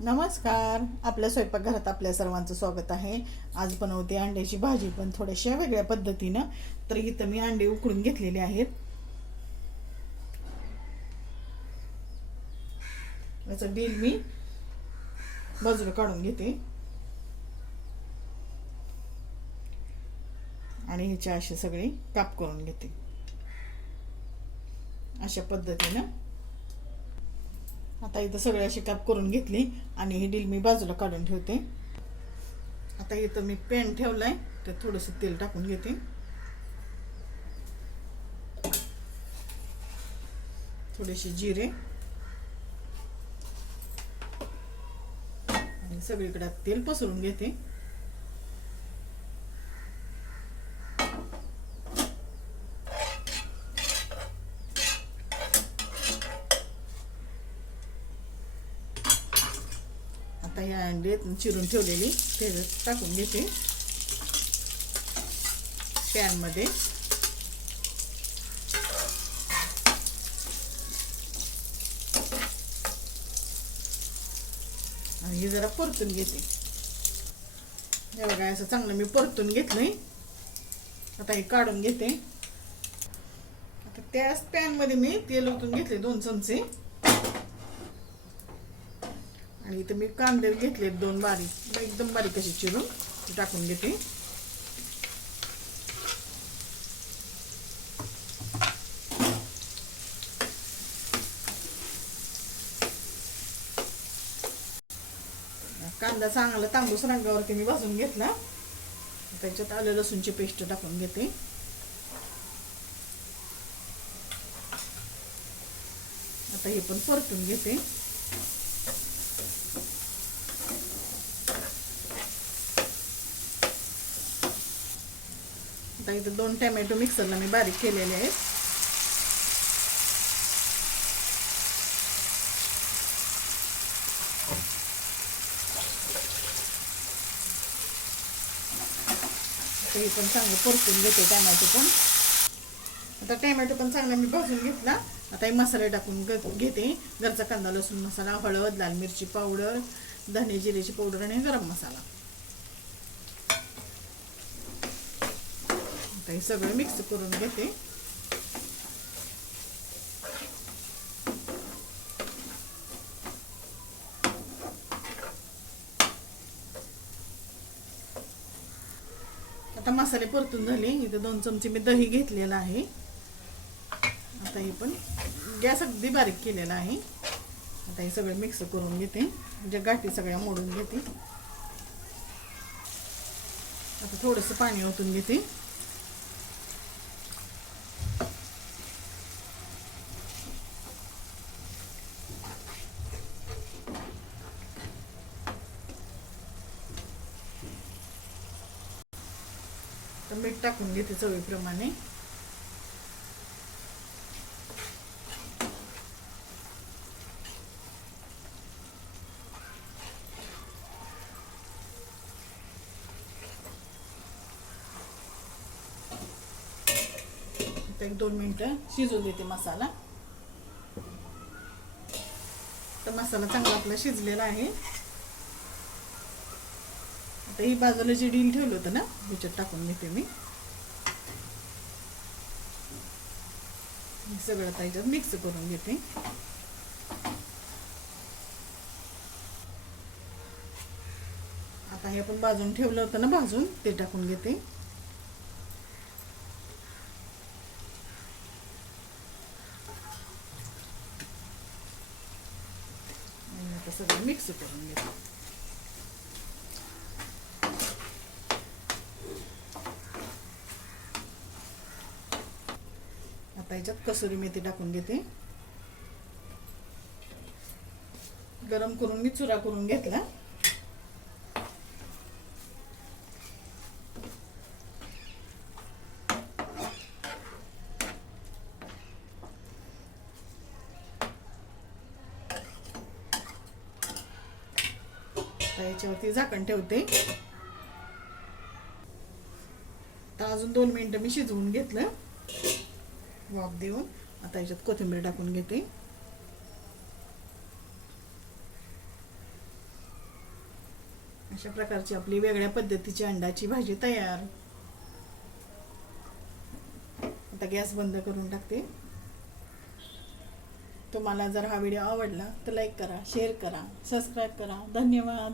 नमस्कार. आपल्या स्वयंपाकघरात आपल्या सर्वांचं स्वागत आहे. आज बनवते अंड्याची भाजी पण थोड्याशा वेगळ्या पद्धतीनं. तर इथं मी अंडे उकडून घेतलेले आहेत. याचं डील मी बाजूला काढून घेते. आणि ह्याचे असे सगळे काप करून घेते. अशा पद्धतीनं. आता इथं सगळे असे करून घेतली आणि ही डील मी बाजूला काढून ठेवते. आता इथं मी पॅन आहे तर थोडंसं तेल टाकून घेते. थोडेसे जिरे. आणि सगळीकडे तेल पसरून घेते. आता ह्या अंडे चिरून ठेवलेली. ते टाकून घेते. पॅनमध्ये आणि हे जरा परतून घेते. हे बघा असं चांगलं मी परतून घेतलंय. आता हे काढून घेते. आता त्याच पॅनमध्ये मी तेल ओतून घेतले दोन चमचे. आणि इथं मी कांदे घेतले दोन बारीक. एकदम बारीक असे चिरून टाकून घेते. कांदा चांगला तांबूस रंगावरती मी भाजून घेतला. त्याच्यात आलं लसूणची पेस्ट टाकून घेते. आता हे पण परतून घेते. आता इथं दोन टॅमॅटो मिक्सरला मी बारीक केलेले आहेत. आता हे पण चांगलं परतून घेते टॅमॅटो पण. आता टॅमॅटो पण चांगला मी भाजून घेतला. आता हे मसाले टाकून घेते. घरचा कांदा लसूण मसाला हळद लाल मिरची पावडर धने जिरेची पावडर आणि गरम मसाला. आता हे सगळं मिक्स करून घेते. आता मसाले परतून झाले. इथे दोन चमचे मी दही घेतलेलं आहे. आता हे पण गॅस अगदी बारीक केलेला आहे. आता हे सगळं मिक्स करून घेते. म्हणजे गाठी सगळ्या मोडून घेते. आता थोडंसं पाणी ओतून घेते. आता मीठ टाकून घेते चवीप्रमाणे. एक दोन मिनटं शिजू देते मसाला. तर मसाला चांगला आपला शिजलेला आहे. आता ही बाजूला जे डील ठेवलं होतं ना ह्याच्यात टाकून घेते मी. सगळं आता ह्याच्यात मिक्स करून घेते. आता हे आपण भाजून ठेवलं होतं ना भाजून ते टाकून घेते. सगळं मिक्स करून घेते. आता याच्यात कसुरी मेथी टाकून घेते. गरम करून मी चुरा करून घेतला. याच्यावरती झाकण ठेवते. तर अजून दोन मिनिटं मी शिजवून घेतलं. वाफ देऊन आता याच्यात कोथिंबीर टाकून घेते. अशा प्रकारची आपली वेगळ्या पद्धतीची अंडाची भाजी तयार. आता गॅस बंद करून टाकते. तुम्हाला जर हा व्हिडिओ आवडला तर लाईक करा शेअर करा सबस्क्राईब करा. धन्यवाद.